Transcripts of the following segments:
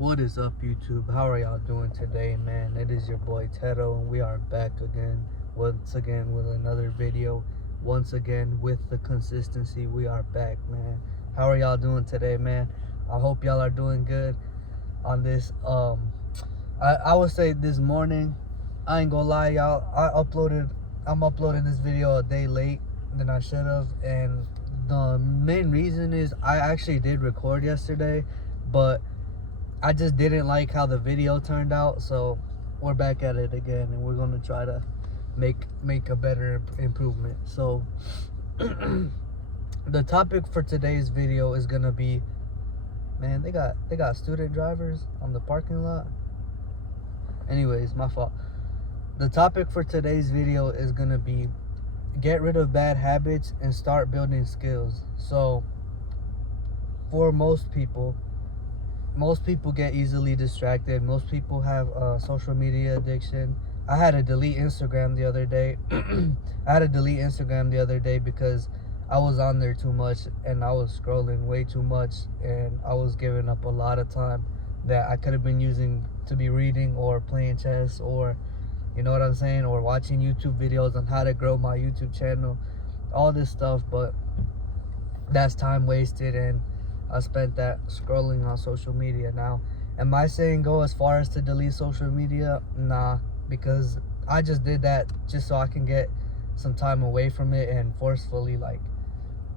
What is up, YouTube? How are y'all doing today, man? It is your boy Tedo, and we are back again, once again with another video. Once again with the consistency, we are back, man. How are y'all doing today, man? I hope y'all are doing good on this. I would say this morning, I ain't gonna lie, y'all. I'm uploading this video a day late than I should have, and the main reason is I actually did record yesterday, but I just didn't like how the video turned out, so we're back at it again, and we're gonna try to make a better improvement. So the topic for today's video is gonna be, man, they got student drivers on the parking lot. Anyways, my fault. The topic for today's video is gonna be get rid of bad habits and start building skills. So for most people get easily distracted. Most people have social media addiction. I had to delete Instagram the other day. Because I was on there too much, and I was scrolling way too much, and I was giving up a lot of time that I could have been using to be reading or playing chess, or you know what I'm saying, or watching YouTube videos on how to grow my YouTube channel, all this stuff. But that's time wasted, and I spent that scrolling on social media. Now, am I saying go as far as to delete social media? Nah, because I just did that just so I can get some time away from it and forcefully, like,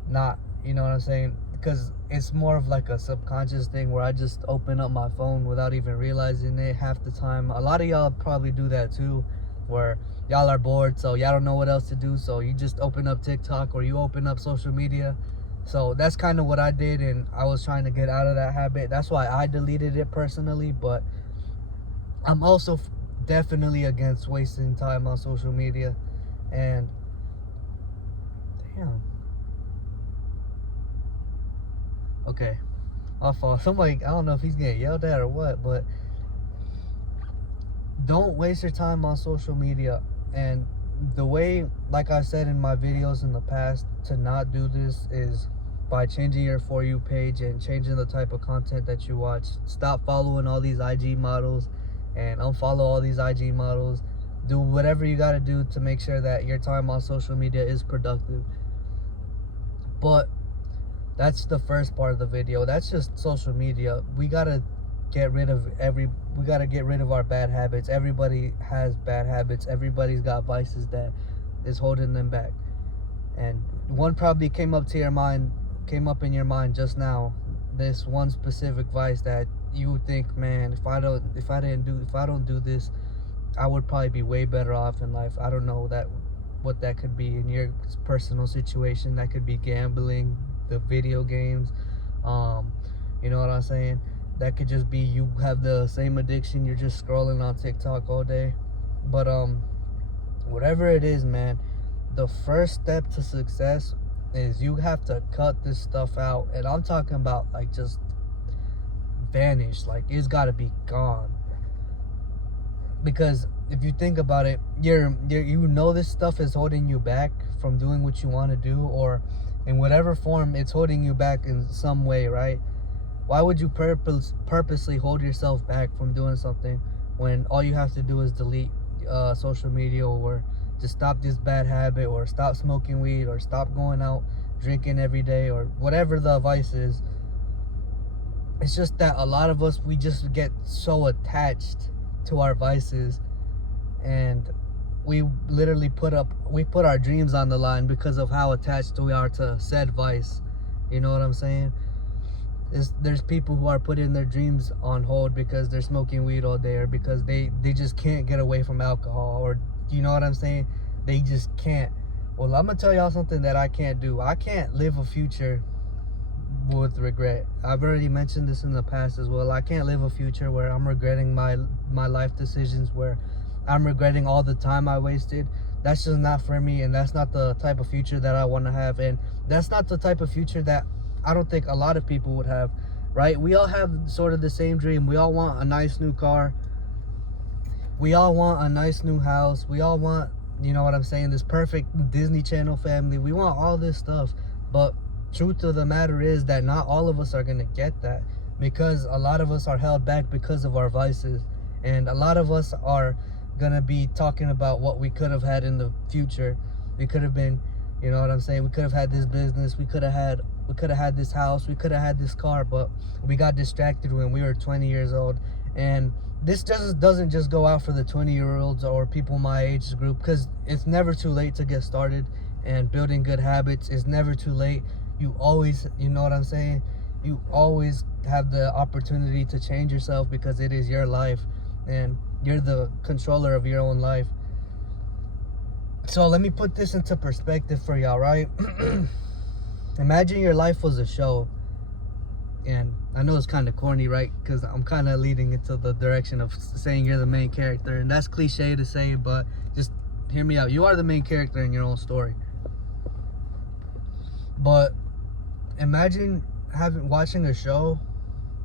not, you know what I'm saying? Because it's more of like a subconscious thing where I just open up my phone without even realizing it half the time. A lot of y'all probably do that too, where y'all are bored, so y'all don't know what else to do, so you just open up TikTok or you open up social media. So that's kind of what I did, and I was trying to get out of that habit. That's why I deleted it personally. But I'm also definitely against wasting time on social media. And damn, okay, my fault. Somebody, I don't know if he's getting yelled at or what, but don't waste your time on social media. And the way, like I said in my videos in the past, to not do this is by changing your For You page and changing the type of content that you watch. Stop following all these IG models and unfollow all these IG models. Do whatever you got to do to make sure that your time on social media is productive. But that's the first part of the video. That's just social media. We got to get rid of our bad habits. Everybody has bad habits. Everybody's got vices that is holding them back. And one probably came up in your mind just now. This one specific vice that you think, man, if I don't do this, I would probably be way better off in life. I don't know what that could be in your personal situation. That could be gambling, the video games, you know what I'm saying? That could just be you have the same addiction, you're just scrolling on TikTok all day. But whatever it is, man, the first step to success is you have to cut this stuff out. And I'm talking about like just vanish. Like, it's got to be gone. Because if you think about it, you know this stuff is holding you back from doing what you want to do, or in whatever form it's holding you back in some way, right? Why would you purposely hold yourself back from doing something when all you have to do is delete social media, or just stop this bad habit, or stop smoking weed, or stop going out drinking every day, or whatever the vice is? It's just that a lot of us, we just get so attached to our vices, and we literally put our dreams on the line because of how attached we are to said vice. You know what I'm saying? There's people who are putting their dreams on hold because they're smoking weed all day, or because they just can't get away from alcohol, or you know what I'm saying? They just can't. Well, I'm gonna tell y'all something that I can't do. I can't live a future with regret. I've already mentioned this in the past as well. I can't live a future where I'm regretting my life decisions, where I'm regretting all the time I wasted. That's just not for me, and that's not the type of future that I want to have, and that's not the type of future that I don't think a lot of people would have, right? We all have sort of the same dream. We all want a nice new car. We all want a nice new house. We all want, you know what I'm saying, this perfect Disney Channel family. We want all this stuff. But truth of the matter is that not all of us are going to get that. because a lot of us are held back because of our vices, and a lot of us are gonna be talking about what we could have had in the future. We could have been, you know what I'm saying, we could have had this business, we could have had this house, we could have had this car, but we got distracted when we were 20 years old. And this just doesn't just go out for the 20-year-olds or people my age group, because it's never too late to get started, and building good habits is never too late. You always, you know what I'm saying, you always have the opportunity to change yourself, because it is your life and you're the controller of your own life. So let me put this into perspective for y'all, right? Imagine your life was a show. And I know it's kind of corny, right? Because I'm kind of leading into the direction of saying you're the main character. And that's cliche to say, but just hear me out. You are the main character in your own story. But imagine watching a show,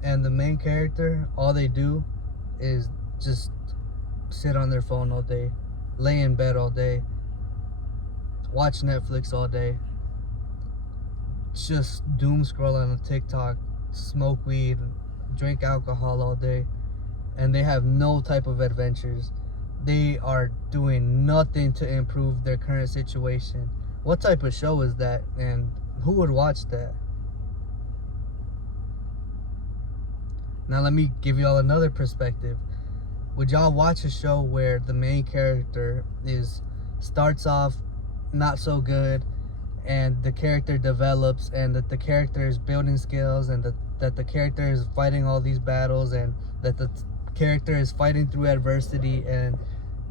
and the main character, all they do is just sit on their phone all day, lay in bed all day, watch Netflix all day, just doom scroll on TikTok, smoke weed, drink alcohol all day, and they have no type of adventures. They are doing nothing to improve their current situation. What type of show is that, and who would watch that? Now let me give y'all another perspective. Would y'all watch a show where the main character starts off not so good, and the character develops, and that the character is building skills, and that the character is fighting all these battles, and that the character is fighting through adversity, and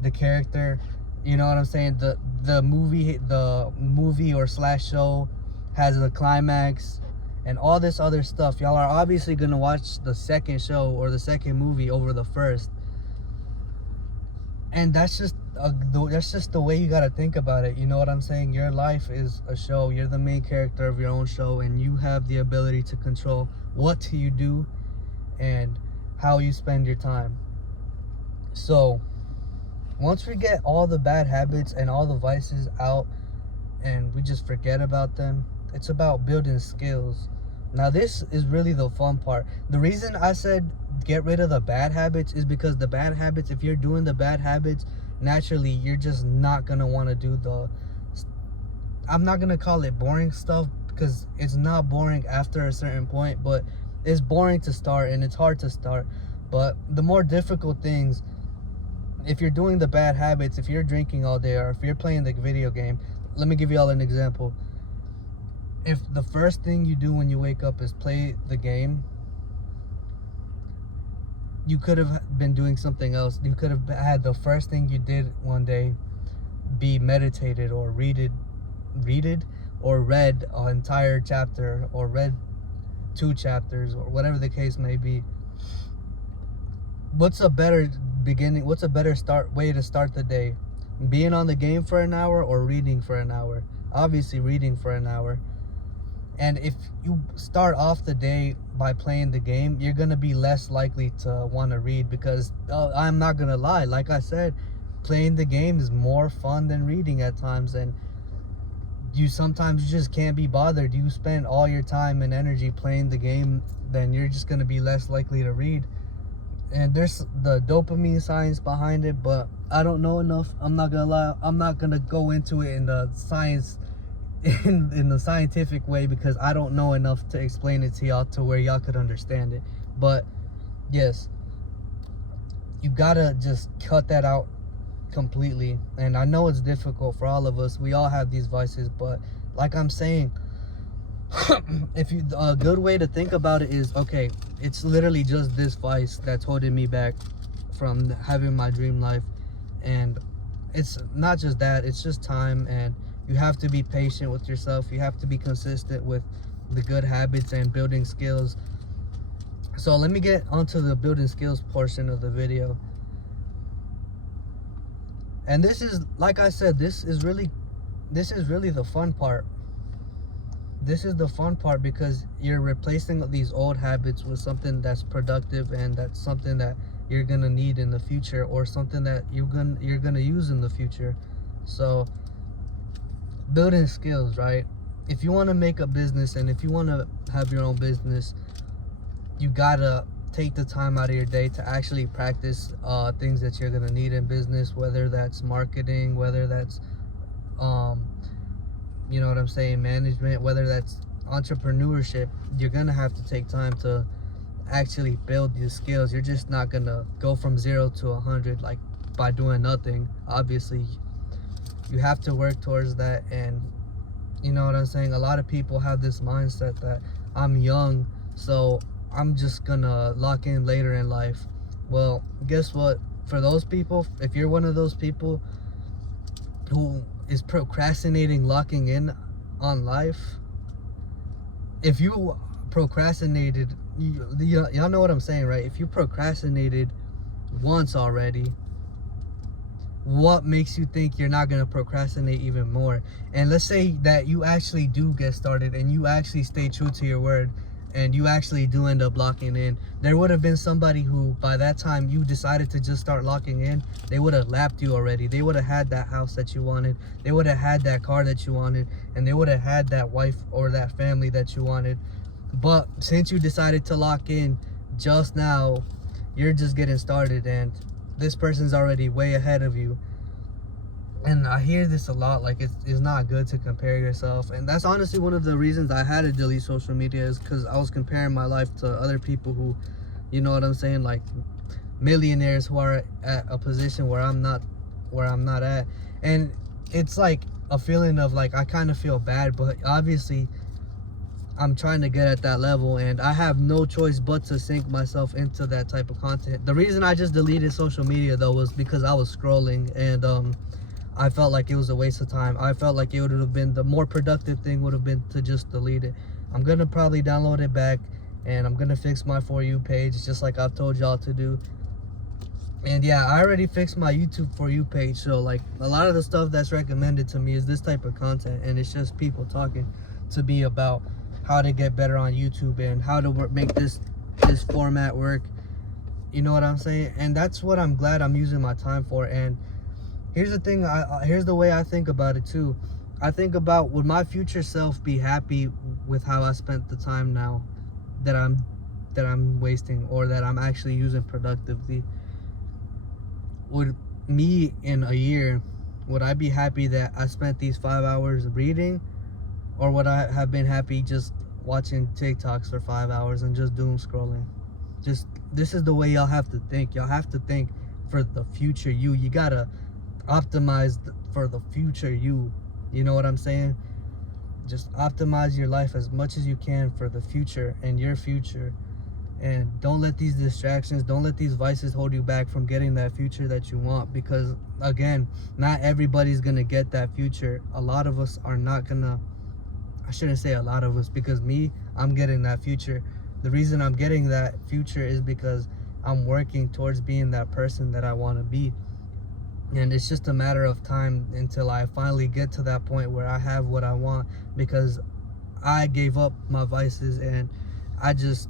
the character, you know what I'm saying, the movie or slash show has the climax and all this other stuff. Y'all are obviously gonna watch the second show or the second movie over the first. And that's just the way you gotta think about it. You know what I'm saying? Your life is a show. You're the main character of your own show, and you have the ability to control what you do and how you spend your time. So once we get all the bad habits and all the vices out, and we just forget about them, it's about building skills. Now this is really the fun part. The reason I said get rid of the bad habits is because the bad habits, if you're doing the bad habits, naturally you're just not gonna want to do I'm not gonna call it boring stuff, because it's not boring after a certain point, but it's boring to start and it's hard to start. But the more difficult things, if you're doing the bad habits, if you're drinking all day, or if you're playing the video game, let me give you all an example. If the first thing you do when you wake up is play the game, you could have been doing something else. You could have had the first thing you did one day be meditated, or read an entire chapter, or read 2 chapters, or whatever the case may be. What's a better way to start the day? Being on the game for an hour or reading for an hour? Obviously reading for an hour. And if you start off the day by playing the game, you're going to be less likely to want to read, because I'm not going to lie, like I said, playing the game is more fun than reading at times, and you just can't be bothered. You spend all your time and energy playing the game, then you're just going to be less likely to read. And there's the dopamine science behind it, but I don't know enough. I'm not going to lie. I'm not going to go into it in the science, in the scientific way, because I don't know enough to explain it to y'all to where y'all could understand it. But yes, you gotta just cut that out completely. And I know it's difficult for all of us. We all have these vices, but like I'm saying, a good way to think about it is, okay, it's literally just this vice that's holding me back from having my dream life. And it's not just that, it's just time, and you have to be patient with yourself. You have to be consistent with the good habits and building skills. So let me get onto the building skills portion of the video. And this is, like I said, this is really the fun part. This is the fun part, because you're replacing these old habits with something that's productive, and that's something that you're gonna need in the future, or something that you're gonna use in the future. So building skills, right? If you want to make a business, and if you want to have your own business, you gotta take the time out of your day to actually practice things that you're gonna need in business, whether that's marketing, whether that's you know what I'm saying, management, whether that's entrepreneurship. You're gonna have to take time to actually build these skills. You're just not gonna go from 0 to 100 like by doing nothing. Obviously, you have to work towards that. And you know what I'm saying, a lot of people have this mindset that I'm young, so I'm just gonna lock in later in life. Well, guess what? For those people, if you're one of those people who is procrastinating locking in on life, if you procrastinated, y'all know what I'm saying, right? If you procrastinated once already, what makes you think you're not going to procrastinate even more? And let's say that you actually do get started and you actually stay true to your word and you actually do end up locking in. There would have been somebody who, by that time you decided to just start locking in, they would have lapped you already. They would have had that house that you wanted, they would have had that car that you wanted, and they would have had that wife or that family that you wanted. But since you decided to lock in just now, you're just getting started and this person's already way ahead of you. And I hear this a lot, like it's not good to compare yourself. And that's honestly one of the reasons I had to delete social media, is because I was comparing my life to other people who, you know what I'm saying, like millionaires who are at a position where I'm not at. And it's like a feeling of like, I kind of feel bad, but obviously I'm trying to get at that level and I have no choice but to sink myself into that type of content. The reason I just deleted social media though was because I was scrolling and I felt like it was a waste of time. I felt like it would have been, the more productive thing would have been to just delete it. I'm gonna probably download it back and I'm gonna fix my For You page just like I've told y'all to do. And yeah, I already fixed my YouTube For You page, so like a lot of the stuff that's recommended to me is this type of content, and it's just people talking to me about how to get better on YouTube and how to make this format work. You know what I'm saying? And that's what I'm glad I'm using my time for. And here's the thing, here's the way I think about it too. I think about, would my future self be happy with how I spent the time now that I'm wasting, or that I'm actually using productively? Would me in a year, would I be happy that I spent these 5 hours reading, or would I have been happy just watching TikToks for 5 hours and just doom scrolling? Just, this is the way y'all have to think. Y'all have to think for the future you. You gotta optimize for the future you. You know what I'm saying? Just optimize your life as much as you can for the future and your future. And don't let these distractions, don't let these vices hold you back from getting that future that you want. Because again, not everybody's gonna get that future. A lot of us are not gonna, I shouldn't say a lot of us, because me, I'm getting that future. The reason I'm getting that future is because I'm working towards being that person that I want to be. And it's just a matter of time until I finally get to that point where I have what I want, because I gave up my vices and I just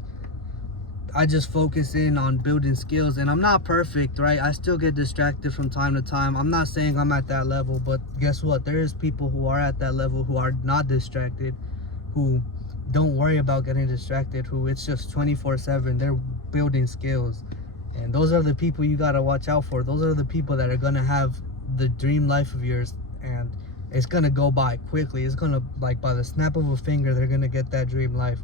focus in on building skills. And I'm not perfect, right? I still get distracted from time to time. I'm not saying I'm at that level, but guess what? There is people who are at that level who are not distracted, who don't worry about getting distracted, who it's just 24/7. They're building skills. And those are the people you gotta watch out for. Those are the people that are gonna have the dream life of yours, and it's gonna go by quickly. It's gonna, like, by the snap of a finger, they're gonna get that dream life.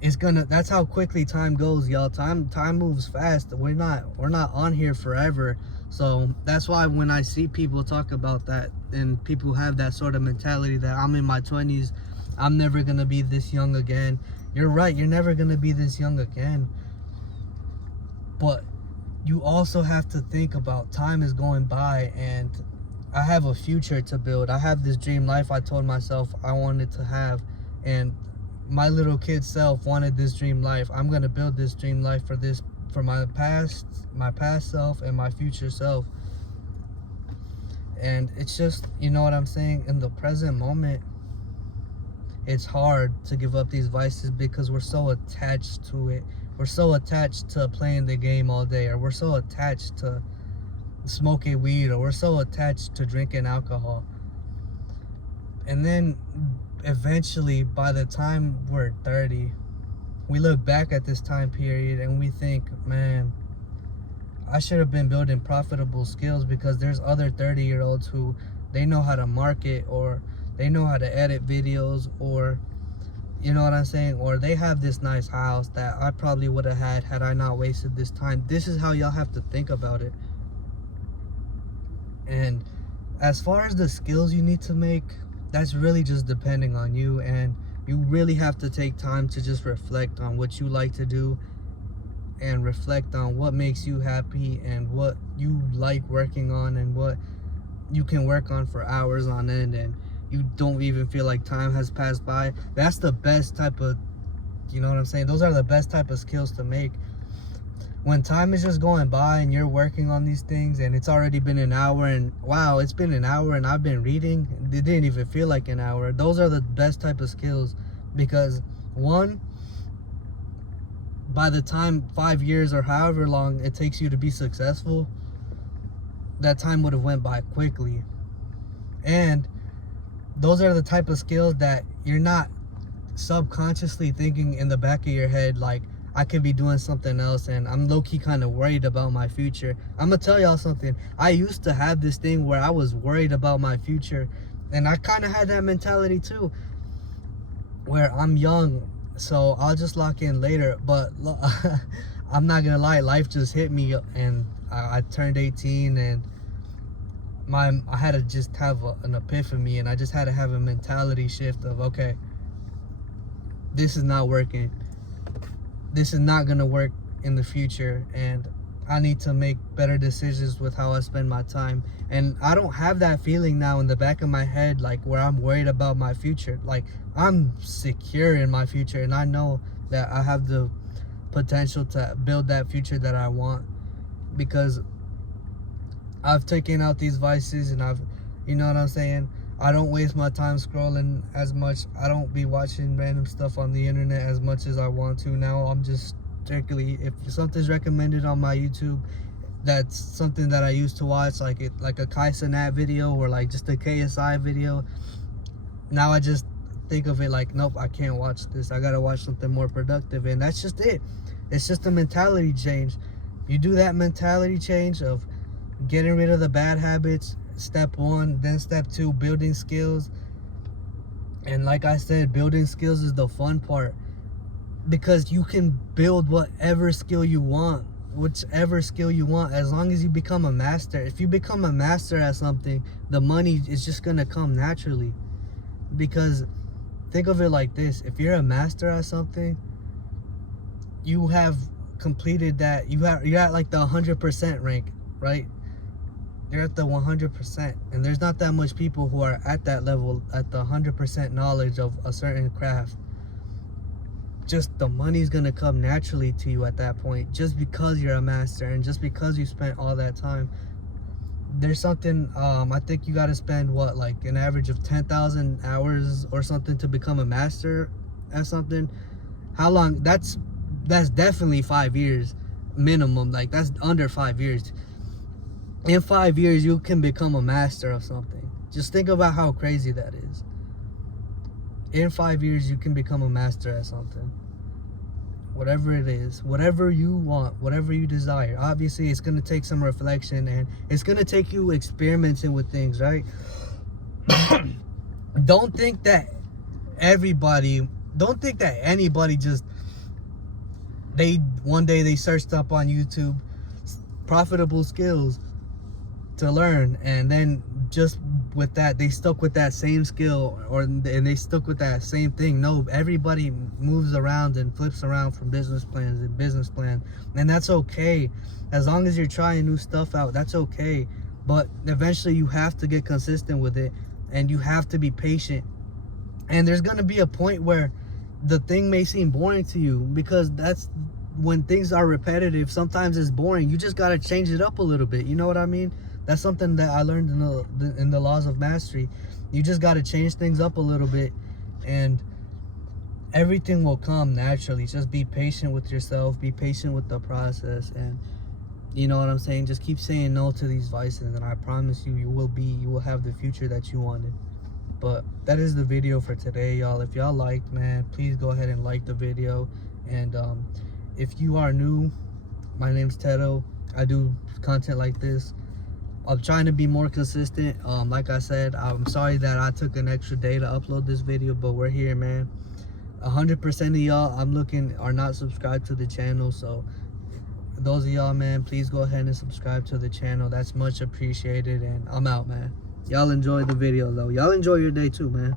It's gonna, that's how quickly time goes, y'all. Time moves fast. We're not on here forever. So that's why when I see people talk about that, and people have that sort of mentality that I'm in my 20s, I'm never gonna be this young again. You're right, you're never gonna be this young again. But you also have to think about time is going by, and I have a future to build. I have this dream life I told myself I wanted to have, and my little kid self wanted this dream life. I'm gonna build this dream life for my past self and my future self. And it's just, you know what I'm saying, in the present moment, it's hard to give up these vices because we're so attached to it. We're so attached to playing the game all day, or we're so attached to smoking weed, or we're so attached to drinking alcohol. And then eventually, by the time we're 30, we look back at this time period and we think, man, I should have been building profitable skills, because there's other 30-year-olds who they know how to market, or they know how to edit videos, or you know what I'm saying, or they have this nice house that I probably would have had I not wasted this time. This is how y'all have to think about it. And as far as the skills you need to make, that's really just depending on you, and you really have to take time to just reflect on what you like to do, and reflect on what makes you happy, and what you like working on, and what you can work on for hours on end, and you don't even feel like time has passed by. That's the best type of, you know what I'm saying, those are the best type of skills to make. When time is just going by and you're working on these things and it's already been an hour, and wow, it's been an hour and I've been reading, it didn't even feel like an hour. Those are the best type of skills, because one, by the time 5 years or however long it takes you to be successful, that time would have went by quickly. And those are the type of skills that you're not subconsciously thinking in the back of your head, like, I could be doing something else and I'm low-key kind of worried about my future. I'm gonna tell y'all something. I used to have this thing where I was worried about my future, and I kind of had that mentality too, where I'm young, so I'll just lock in later. But I'm not gonna lie, life just hit me, and I turned 18, and I had to just have an epiphany, and I just had to have a mentality shift of, okay, this is not working. This is not gonna work in the future, and I need to make better decisions with how I spend my time. And I don't have that feeling now in the back of my head, like, where I'm worried about my future. Like, I'm secure in my future, and I know that I have the potential to build that future that I want, because I've taken out these vices, and you know what I'm saying, I don't waste my time scrolling as much. I don't be watching random stuff on the internet as much as I want to now. I'm just strictly, if something's recommended on my YouTube that's something that I used to watch, like a Kai Cenat video, or like just a KSI video, now I just think of it like, nope, I can't watch this. I gotta watch something more productive. And that's just it. It's just a mentality change. You do that mentality change of getting rid of the bad habits, step one. Then step two, building skills. And like I said, building skills is the fun part, because you can build whatever skill you want, whichever skill you want, as long as you become a master. If you become a master at something, the money is just gonna come naturally. Because think of it like this: if you're a master at something, you have completed that. You're at like the 100% rank, right? You're at the 100%, and there's not that much people who are at that level, at the 100% knowledge of a certain craft. Just the money's gonna come naturally to you at that point, just because you're a master, and just because you spent all that time. There's something, I think you gotta spend what, like an average of 10,000 hours or something to become a master at something. How long? That's definitely 5 years minimum. Like, that's under 5 years. In 5 years, you can become a master of something. Just think about how crazy that is. In 5 years, you can become a master at something. Whatever it is, whatever you want, whatever you desire. Obviously, it's going to take some reflection, and it's going to take you experimenting with things, right? Don't think that anybody just, one day they searched up on YouTube profitable skills to learn, and then just with that they stuck with that same skill, and they stuck with that same thing. No, everybody moves around and flips around from business plans and business plan, and that's okay. As long as you're trying new stuff out, that's okay. But eventually you have to get consistent with it, and you have to be patient. And there's gonna be a point where the thing may seem boring to you, because that's when things are repetitive. Sometimes it's boring. You just gotta change it up a little bit. You know what I mean? That's something that I learned in the laws of mastery. You just got to change things up a little bit, and everything will come naturally. Just be patient with yourself. Be patient with the process, and you know what I'm saying? Just keep saying no to these vices, and I promise you, you will have the future that you wanted. But that is the video for today, y'all. If y'all liked, man, please go ahead and like the video. And if you are new, my name's Tedo. I do content like this. I'm trying to be more consistent. Like I said, I'm sorry that I took an extra day to upload this video, but we're here, man. 100% of y'all I'm looking are not subscribed to the channel, so those of y'all, man, please go ahead and subscribe to the channel. That's much appreciated, and I'm out, man. Y'all enjoy the video though. Y'all enjoy your day too, man.